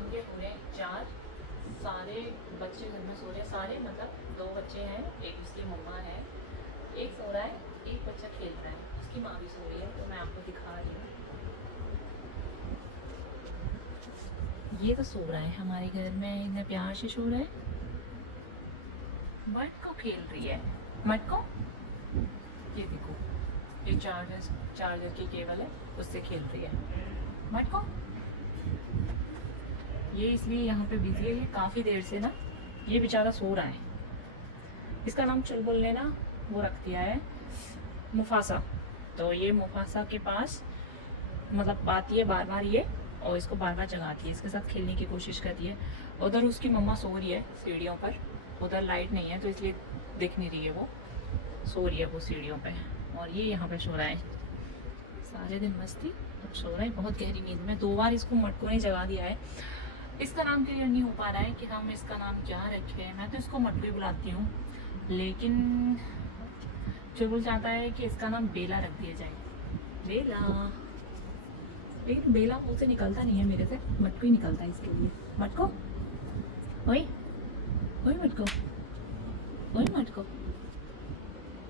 शाम के पूरे 4, सारे बच्चे घर में सो रहे हैं, सारे मतलब 2 बच्चे हैं, एक उसकी मम्मा है, एक सो रहा है, एक बच्चा खेल रहा है, उसकी माँ भी सो रही है। तो मैं आपको दिखा रही हूँ, ये तो सो रहा है हमारे घर में, इतने प्यार से सो रहा है। मटको खेल रही है, मटको, ये देखो, ये चार्जर की केबल है, उससे खेल रही है मटको। ये इसलिए यहाँ पे बिजी है, ये काफ़ी देर से ना ये बेचारा सो रहा है। इसका नाम चुलबुल ने ना वो रख दिया है मुफासा। तो ये मुफासा के पास मतलब आती है बार बार ये, और इसको बार बार जगाती है, इसके साथ खेलने की कोशिश करती है। उधर उसकी मम्मा सो रही है सीढ़ियों पर, उधर लाइट नहीं है तो इसलिए दिख नहीं रही है, वो सो रही है वो सीढ़ियों पे, और ये यहाँ पे सो रहा है। सारे दिन मस्ती, अब सो रहा है बहुत गहरी नींद में। 2 बार इसको मटको ने जगा दिया है। इसका नाम क्लियर नहीं हो पा रहा है कि हम इसका नाम क्या रखें। मैं तो इसको मटको ही बुलाती हूँ, लेकिन चुलबुल चाहता है कि इसका नाम बेला रख दिया जाए, बेला। लेकिन बेला मुँह से निकलता नहीं है मेरे से, मटको ही निकलता है इसके लिए। मटको, ओए ओए मटको, ओए मटको,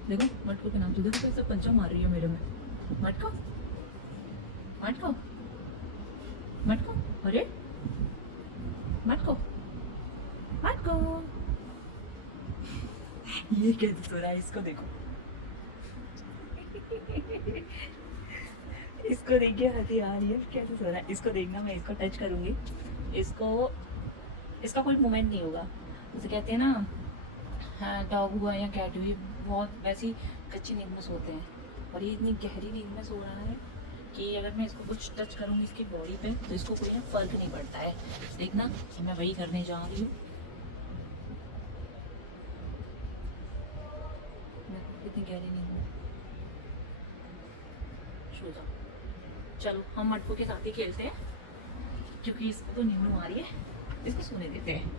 देखो मटको के नाम से देखो कैसे पंचा मार रही है मेरे में। मटको, मटको, मटको, अरे मटको, मटको, ये कैसे सो रहा है, इसको देखो। इसको देखिए हंसी आ रही है, कैसे सो रहा है, इसको देखना, मैं इसको टच करूंगी, इसको, इसका कोई मोमेंट नहीं होगा। जैसे कहते हैं ना, हाँ डॉग हुआ या कैट हुई, बहुत वैसी कच्ची नींद में सोते हैं, और ये इतनी गहरी नींद में सो रहा है कि अगर मैं इसको कुछ टच करूँगी इसकी बॉडी पे तो इसको कोई ना फर्क नहीं पड़ता है। देखना मैं वही करने जा रही हूँ, इतनी गहरी नींद में सो जाओ। चलो हम मटको के साथ ही खेलते हैं, क्योंकि इसको तो नींद आ रही है, इसको सोने देते हैं।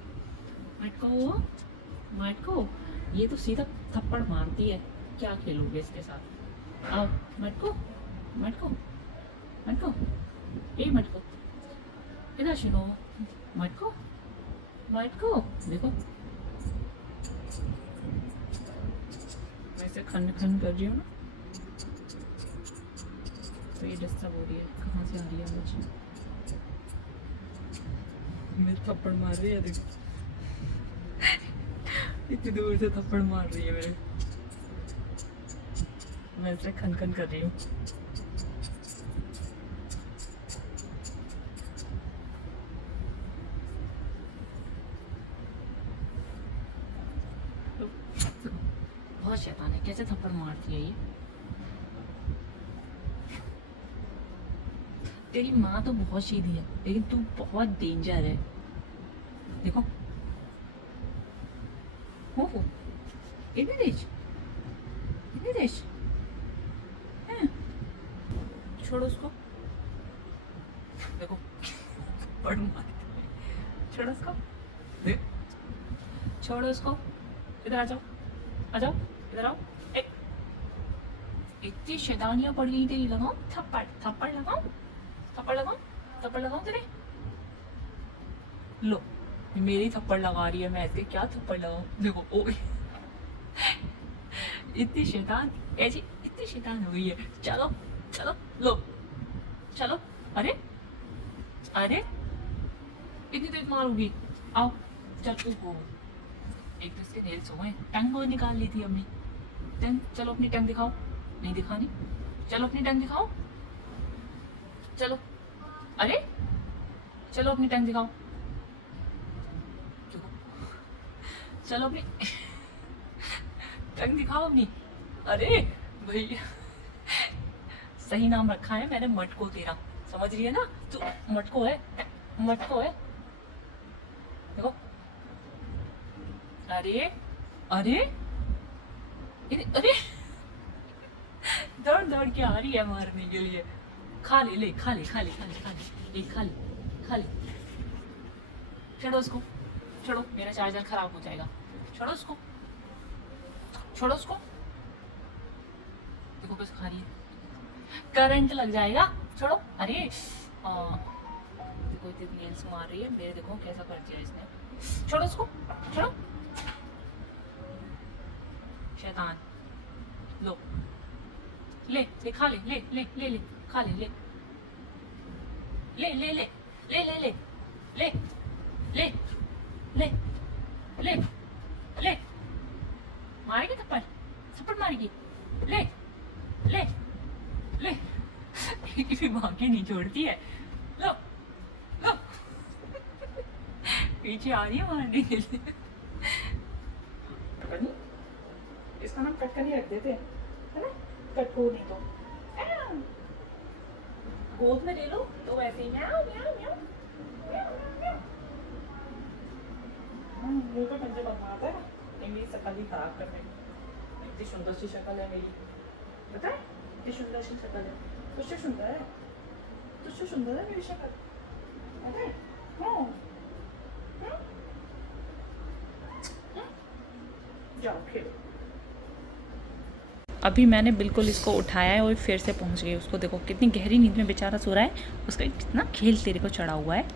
मटको, मटको, ये तो सीधा थप्पड़ मारती है, क्या खेलोगे इसके साथ। आओ मटको, मटको, मटको, ए मटको, इधर सुनो, मटको, मटको, देखो मैं इसे खन खन कर रही हूँ ना, तो ये डिस्टर्ब हो रही है, कहाँ से आ रही है मुझे, मेरे थप्पड़ मार रही है, देखो इतनी दूर से थप्पड़ मार रही है मेरे, मैं इसे खन खन कर रही हूँ। बहुत शैतान है, कैसे थप्पड़ मारती है ये। तेरी माँ तो बहुत सीधी है, लेकिन तू बहुत डेंजर है, देखो। हो इतनी तेज, इतनी तेज, छोड़ो उसको, देखो पड़ मार, छोड़ो उसको, छोड़ो उसको, इधर आ जाओ, आ जाओ, इधर आओ। इतनी शैतानियां पड़ गई तेरी, लगाओ थप्पड़, थप्पड़ लगाओ, थप्पड़ लगाओ, थप्पड़ लगाओ तेरे, लो मेरी थप्पड़ लगा रही है, मैं ऐसे क्या थप्पड़ लगाऊं, देखो ओ इतनी शैतान, ऐसी इतनी शैतान हो गई है। चलो चलो, लो चलो, अरे अरे इतनी तेज मारूंगी, आओ चल। ओहो, एक तो इसके नेल्स हुए, टंग वो निकाल ली थी हमने, टंग, चलो अपनी टंग दिखाओ, नहीं दिखानी, चलो अपनी टंग दिखाओ, चलो, अरे चलो अपनी टंग दिखाओ, चलो अपनी टंग दिखाओ अपनी, अरे भैया सही नाम रखा है मैंने, मटको तेरा, समझ रही है ना तू, मटको है, मटको है, देखो। अरे अरे अरे दौड़ दौड़ के आ रही है मारने के लिए, खा ले, ले खा ले, खा ले, खा ले, खा ले, ले खा ले, खा ले, छोड़ो उसको, छोड़ो मेरा चार्जर खराब हो जाएगा, छोड़ो उसको, छोड़ो उसको, देखो कैसे खा रही है, करंट लग जाएगा, छोड़ो, अरे देखो इतनी नेल्स मार रही है मेरे, देखो कैसा कर दिया इसने। छोड़ो उसको, छोड़ो शैतान। लो ले ले, खा ले, ले ले ले ले, खा ले, ले ले ले ले ले ले ले ले ले ले ले ले, मारेगी थप्पड़, थप्पड़ मारेगी, ले ले ले, एक भी बाकी नहीं छोड़ती है। लो लो पीछे आ रही है मारने के लिए। इसका नाम कटकली रख देते है ना, कटको नहीं तो गोद में ले लो तो वैसे ही म्याऊ म्याऊ म्याऊ म्याऊ म्याऊ। मुंह पे पंजे बनवाता है ना, मेरी शक्ल ही खराब कर रही। इतनी सुंदर सी शक्ल है मेरी, पता है इतनी सुंदर सी शक्ल है, तुझसे सुंदर है, तुझसे सुंदर है मेरी शक्ल, पता है? जाओ खेलो। अभी मैंने बिल्कुल इसको उठाया है और फिर से पहुंच गई। उसको देखो कितनी गहरी नींद में बेचारा सो रहा है, उसका कितना खेल तेरे को चढ़ा हुआ है।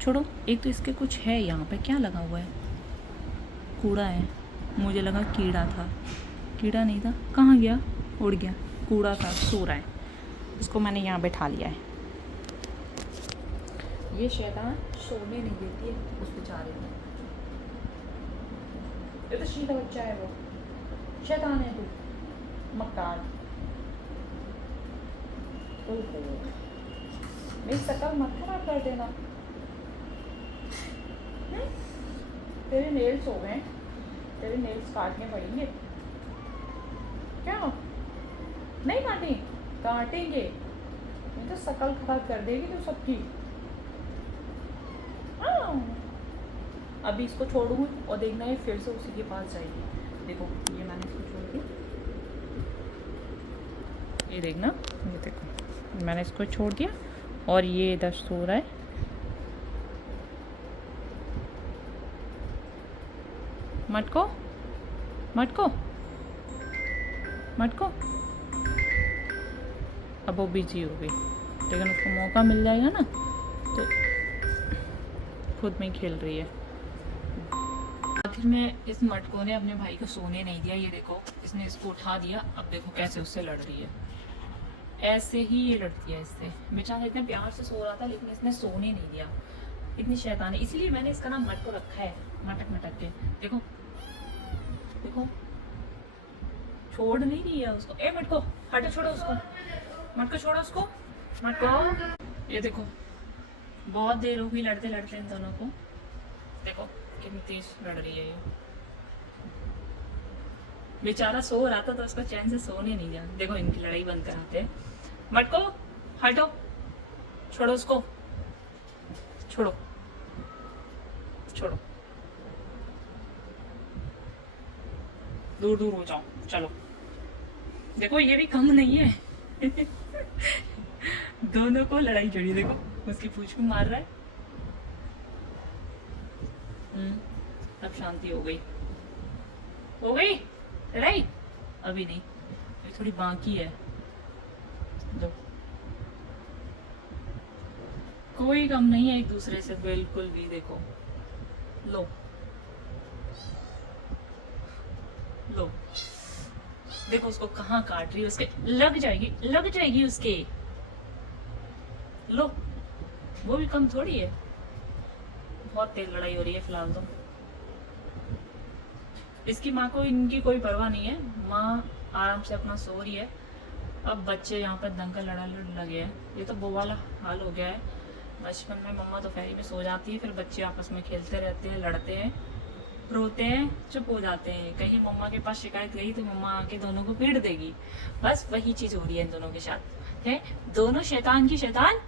छोड़ो, एक तो इसके कुछ है यहाँ पे, क्या लगा हुआ है, कूड़ा है, मुझे लगा कीड़ा था, कीड़ा नहीं था, कहाँ गया, उड़ गया, कूड़ा था, सो रहा है। उसको मैंने यहाँ बैठा लिया है। ये शैतान सोने नहीं देती है उस बेचारे को। ये तो सीधा बच्चा है, वो शैतान है तू, मक्कार। ओहो, मेरी शक्ल मत खराब कर देना। तेरे नेल्स हो गए, तेरे नेल्स काटने पड़ेंगे। क्या नहीं काटे, काटेंगे, नहीं तो शक्ल खराब कर देगी तो सबकी। अभी इसको छोड़ूंगी और देखना है फिर से उसी के पास जाएगी। देखो ये मैंने इसको छोड़ दी, ये देखना, ये देखो मैंने इसको छोड़ दिया और ये इधर सो रहा है। मटको मटको मटको, अब वो बिजी हो गई, लेकिन उसको मौका मिल जाएगा ना तो खुद में खेल रही है। आखिर में इस मटको ने अपने भाई को सोने नहीं दिया। ये देखो इसने इसको उठा दिया, अब देखो कैसे उससे लड़ रही है। ऐसे ही ये लड़ती है इससे। बेचारा इतने प्यार से सो रहा था लेकिन इसने सोने नहीं दिया, इतनी शैतान है। इसलिए मैंने इसका नाम मटको रखा है, मटक मटक के। देखो देखो छोड़ नहीं रही है उसको। ए मटको हटो, छोड़ो उसको, मटको छोड़ो उसको, मटको। ये देखो बहुत देर हो गई लड़ते लड़ते इन दोनों को। देखो कितनी तेज लड़ रही है ये। बेचारा सो रहा था तो उसको चैन से सोने नहीं दिया। देखो इनकी लड़ाई बंद कराते हैं। मटको हटो, छोड़ो उसको, छोड़ो छोड़ो, दूर दूर हो जाओ, चलो। देखो ये भी कम नहीं है दोनों को लड़ाई चढ़ी। देखो उसकी पूंछ को मार रहा है। अब शांति हो गई, हो गई लड़ाई? अभी नहीं, ये थोड़ी बाकी है। दो कोई कम नहीं है एक दूसरे से, बिल्कुल भी। देखो लो लो, देखो उसको कहाँ काट रही है, उसके लग जाएगी, लग जाएगी उसके। लो वो भी कम थोड़ी है, बहुत तेज लड़ाई हो रही है फिलहाल तो। इसकी माँ को इनकी कोई परवाह नहीं है, माँ आराम से अपना सो रही है। अब बच्चे यहाँ पर दंगल लड़ा लगे हैं। ये तो वो वाला हाल हो गया है। बचपन में मम्मा दोपहरी में सो जाती है, फिर बच्चे आपस में खेलते रहते हैं, लड़ते हैं, रोते हैं, चुप हो जाते हैं। कहीं मम्मा के पास शिकायत गई तो मम्मा आके दोनों को पीट देगी। बस वही चीज हो रही है इन दोनों के साथ। है दोनों शैतान की शैतान।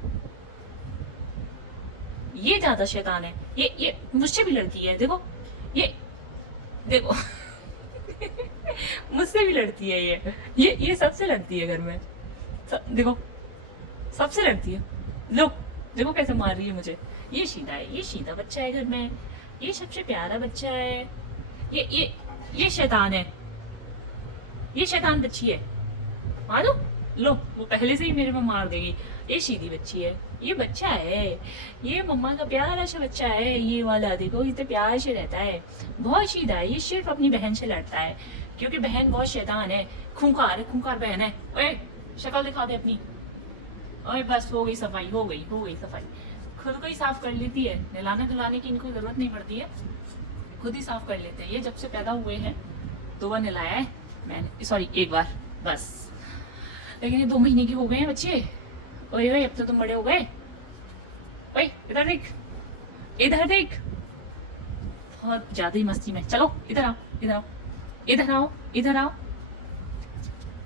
ये ज्यादा शैतान है, ये मुझसे भी लड़ती है। देखो ये देखो मुझसे भी लड़ती है ये सबसे लड़ती है घर में। देखो सबसे लड़ती है। लो देखो कैसे मार रही है मुझे। ये सीधा है, ये सीधा बच्चा है घर में, ये सबसे प्यारा बच्चा है। ये शैतान है, ये शैतान बच्ची है। मारो लो, वो पहले से ही मेरे में मार देगी। ये सीधी बच्ची है। ये बच्चा है, ये मम्मा का प्यारा सा बच्चा है, ये वाला देखो इतने प्यार से रहता है, बहुत सीधा है। ये सिर्फ अपनी बहन से लड़ता है क्योंकि बहन बहुत शैतान है, खूंखार बहन है। ओए शक्ल दिखा दे अपनी। ओए बस हो गई सफाई, हो गई सफाई। खुद को ही साफ कर लेती है, नहलाने धुलाने की इनको जरूरत नहीं पड़ती है, खुद ही साफ कर लेते हैं। ये जब से पैदा हुए हैं 2 बार नहलाया है मैंने, सॉरी 1 बार बस, लेकिन ये 2 महीने के हो गए हैं बच्चे। ओए ओए अब तो तुम बड़े हो गए। ओए इधर देख, इधर देख, बहुत ज्यादा ही मस्ती में। चलो इधर आओ, इधर आओ, इधर आओ, इधर आओ।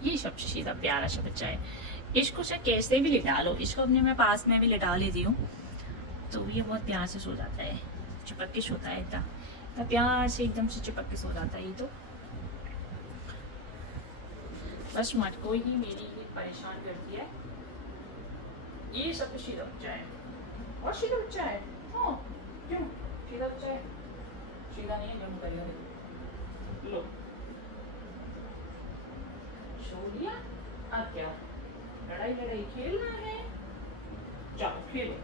ये सबसे सीधा प्यारा सा बच्चा है, इसको से कैसे भी लिटा लो, इसको अपने मैं पास में भी लिटा लेती हूँ तो ये बहुत प्यार से सो जाता है, चिपक के सोता है, इतना प्यार से एकदम से चिपक के सो जाता है। ये तो बस मत कोई ही मेरी परेशान करती है। ये सब सीधा बच्चा है, और सीधा बच्चा है। हाँ क्यों सीधा बच्चा है, सीधा नहीं है, जम करेगा। लो सो लिया, अब क्या लड़ाई खेलना है, जाओ खेलो।